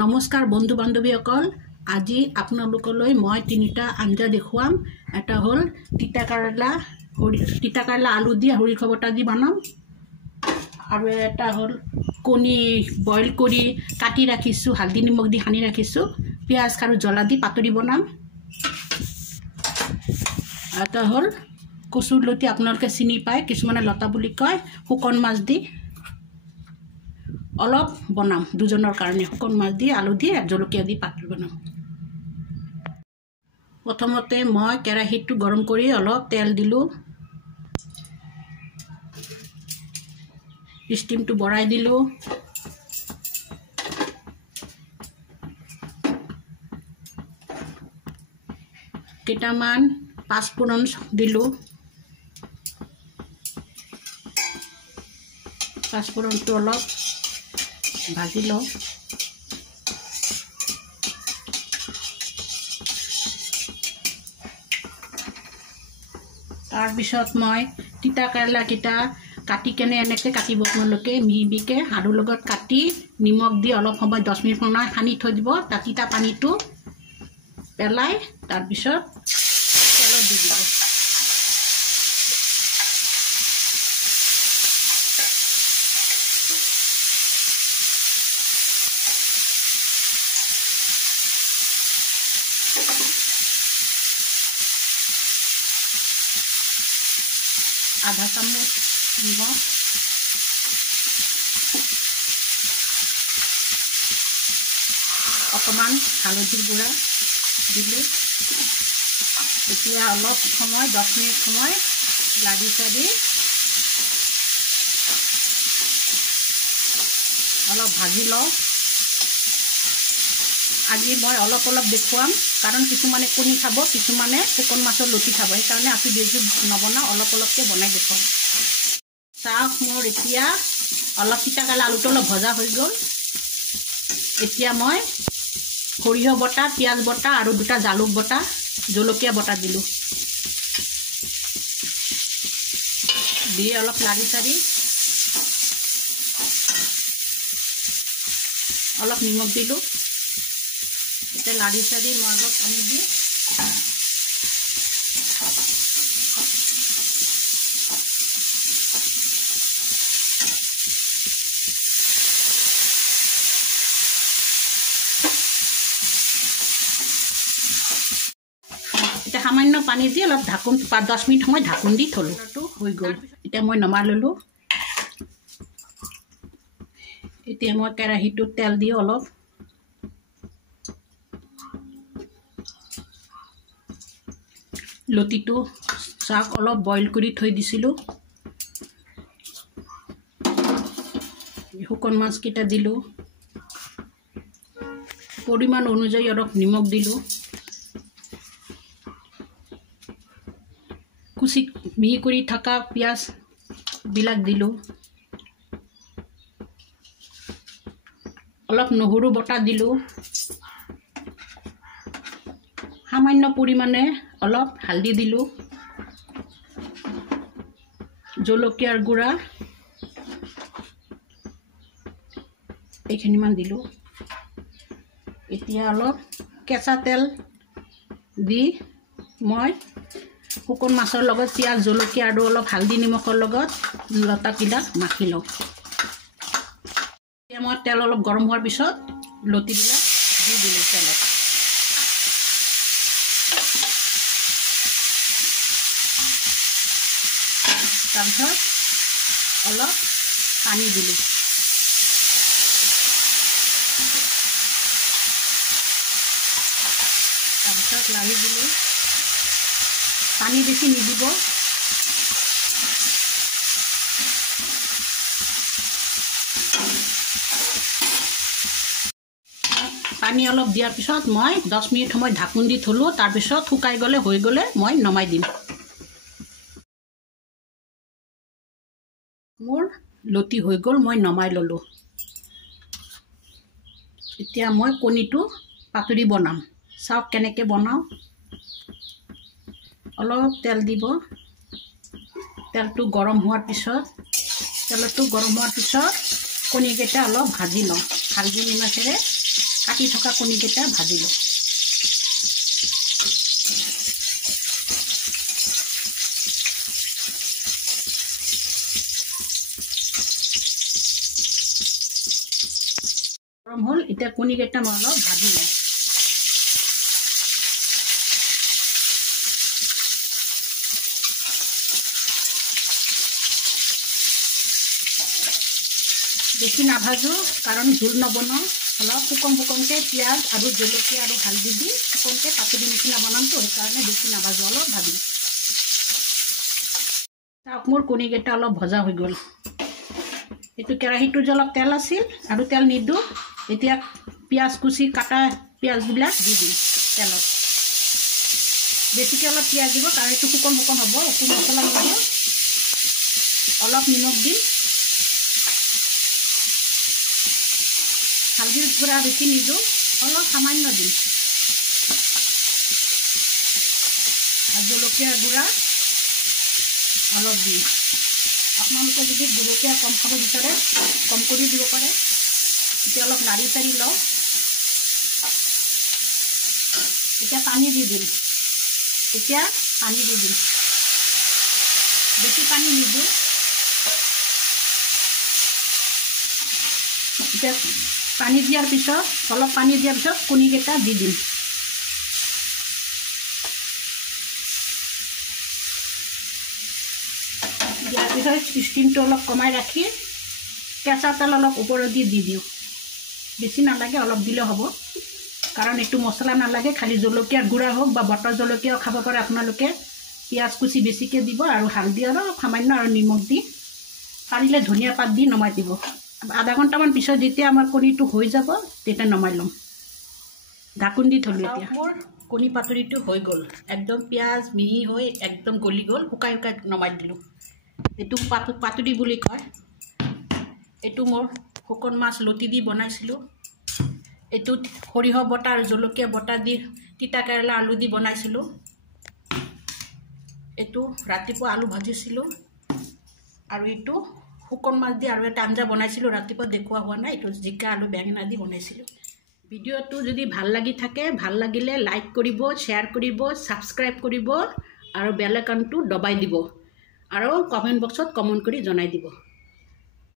নমস্কাৰ বন্ধু বান্ধৱীসকল, আজি আপোনালোকলৈ মই তিনিটা আঞ্জা দেখুৱাম। এটা হ'ল তিতা কেৰেলা আলু দি সৰিয়হ বটা দি বনাম, আৰু এটা হ'ল কণী বইল কৰি কাটি ৰাখিছোঁ, হালধি নিমখ দি সানি ৰাখিছোঁ, পিঁয়াজ আৰু জ্বলা দি পাতৰি বনাম। এটা হ'ল কচুৰ লতি, আপোনালোকে চিনি পায়, কিছুমানে লতা বুলি কয়, শুকান মাছ দি অলপ বনাম। দুজনৰ কাৰণে শুকান মাছ দি আলু দি জলকীয়া দি পাতৰি বনাম। প্ৰথমতে মই কেৰাহীটো গৰম কৰি অলপ তেল দিলোঁ, ষ্টিমটো বঢ়াই দিলোঁ, কেইটামান পাঁচফোৰণ দিলোঁ, পাঁচফোৰণটো অলপ ভাজি লওঁ। তাৰপিছত মই তিতা কেৰেলাকেইটা কাটি কেনে এনেকৈ কাটিব, আপোনালোকে মিহিকৈ আলুৰ লগত কাটি নিমখ দি অলপ সময় 10 মিনিট সময় সানি থৈ দিব। তাত তিতা পানীটো পেলাই তাৰপিছত তেলত দি দিব। আধা চামুচ নিমখ, অকণমান হালধিৰ গুড়া দিলোঁ। এতিয়া অলপ সময় 10 মিনিট সময় লাৰি চাৰি অলপ ভাজি লওঁ। আজি মই অলপ দেখুৱাম, কাৰণ কিছুমানে কণী খাব, কিছুমানে শুকান মাছৰ লতি খাব, সেইকাৰণে আজি বেছি নবনাওঁ, অলপকৈ বনাই দেখুৱাম। চাওক, মোৰ এতিয়া অলপ তিতা কেৰেলা আলুটো অলপ ভজা হৈ গ'ল। এতিয়া মই সৰিয়হ বটা, পিঁয়াজ বটা আৰু 2টা জালুক বটা, জলকীয়া বটা দিলোঁ, দি অলপ লাৰি চাৰি অলপ নিমখ দিলোঁ। এতিয়া লাৰি চাৰি মই অলপ পানী দি এতিয়া সামান্য পানী দি অলপ ঢাকোন 10 মিনিট সময় ঢাকোন দি থলোঁ। হৈ গ'ল। এতিয়া মই নমাই ল'লোঁ। এতিয়া মই কেৰাহীটোত তেল দি অলপ লতিটো চাক অলপ বইল কৰি থৈ দিছিলোঁ, শুকান মাছকেইটা দিলোঁ, পৰিমাণ অনুযায়ী অলপ নিমখ দিলোঁ, কুচি মিহি কৰি থকা পিঁয়াজবিলাক দিলোঁ, অলপ নহৰু বটা দিলোঁ, সামান্য পৰিমাণে অলপ হালধি দিলোঁ, জলকীয়াৰ গুড়া এইখিনিমান দিলোঁ। এতিয়া অলপ কেঁচা তেল দি মই শুকান মাছৰ লগত পিঁয়াজ জলকীয়া আৰু অলপ হালধি নিমখৰ লগত লতাবিলাক মাখি লওঁ। এতিয়া মই তেল অলপ গৰম হোৱাৰ পিছত লতিবিলাক দি দিলোঁ তেলত। তাৰপিছত অলপ পানী দিলোঁ। তাৰপিছত লাৰি দিলোঁ। পানী বেছি নিদিব। পানী অলপ দিয়াৰ পিছত মই 10 মিনিট সময় ঢাকোন দি থলোঁ। তাৰপিছত শুকাই গ'লে হৈ গ'লে মই নমাই দিম। মোৰ লতি হৈ গ'ল, মই নমাই ল'লোঁ। এতিয়া মই কণীটো পাতৰি বনাম। চাওক কেনেকৈ বনাওঁ। অলপ তেল দিব। তেলটো গৰম হোৱাৰ পিছত কণীকেইটা অলপ ভাজি লওঁ, হালধি নিমখেৰে কাটি থকা কণীকেইটা ভাজি লওঁ। গৰম হ'ল, এতিয়া কণীকেইটা মই অলপ ভাজি লওঁ। বেছি নাভাজো কাৰণ জোল নবনাওঁ, অলপ শুকনকৈ পিঁয়াজ আৰু জলকীয়া আৰু হালধি দি শুকনকৈ পাচলি নিচিনা বনামতো, সেইকাৰণে বেছি নাভাজো, অলপ ভাজিম। চাওক মোৰ কণীকেইটা অলপ ভজা হৈ গ'ল। এইটো কেৰাহীটো যে অলপ তেল আছিল আৰু তেল নিদিওঁ, এতিয়া পিঁয়াজ কুচি কাটা পিঁয়াজবিলাক দি দিম তেলত। বেছিকৈ অলপ পিঁয়াজ দিব কাৰণ এইটো শুকন হ'ব, একো মছলা নিদিওঁ, অলপ নিমখ দিম। হালধিৰ গুড়া বেছি নিদিওঁ, অলপ সামান্য দিম। আৰু জলকীয়াৰ গুড়া অলপ দিম। আপোনালোকে যদি জলকীয়া কম খাব বিচাৰে কম কৰি দিব পাৰে। এতিয়া অলপ লাৰি চাৰি লওঁ। এতিয়া পানী দি দিম। বেছি পানী নিদিওঁ। এতিয়া পানী দিয়াৰ পিছত অলপ পানী দিয়াৰ পিছত কণীকেইটা দি দিম। দিয়াৰ পিছত ষ্টিমটো অলপ কমাই ৰাখি কেঁচা তেল অলপ ওপৰত দি দিওঁ। বেছি নালাগে, অলপ দিলে হ'ব, কাৰণ এইটো মছলা নালাগে, খালি জলকীয়াৰ গুড়া হওক বা বটা জলকীয়াও খাব পাৰে আপোনালোকে। পিঁয়াজ কুচি বেছিকৈ দিব আৰু হালধি অলপ সামান্য আৰু নিমখ দি, পাৰিলে ধনিয়া পাত দি নমাই দিব। আধা ঘণ্টামান পিছত যেতিয়া আমাৰ কণীটো হৈ যাব তেতিয়া নমাই ল'ম। ঢাকোন দি থলোঁ। এতিয়া মোৰ কণী পাতৰিটো হৈ গ'ল, একদম পিঁয়াজ মিহি হৈ একদম গলি গ'ল, শুকাই নমাই দিলোঁ। এইটো পাতৰি বুলি কয়। এইটো মোৰ শুকন মাছ লতি দি বনাইছিলোঁ। এইটোত সৰিয়হ বটা আৰু জলকীয়া বটা দি তিতা কেৰেলা আলু দি বনাইছিলোঁ। এইটো ৰাতিপুৱা আলু ভাজিছিলোঁ আৰু এইটো শুকন মাছ দি আৰু এটা আঞ্জা বনাইছিলোঁ, ৰাতিপুৱা দেখুওৱা হোৱা নাই। এইটো জিকা আলু বেঙেনা দি বনাইছিলোঁ। ভিডিঅ'টো যদি ভাল লাগি থাকে, ভাল লাগিলে লাইক কৰিব, শ্বেয়াৰ কৰিব, ছাবস্ক্ৰাইব কৰিব আৰু বেল আইকনটো দবাই দিব আৰু কমেণ্ট বক্সত কমেণ্ট কৰি জনাই দিব।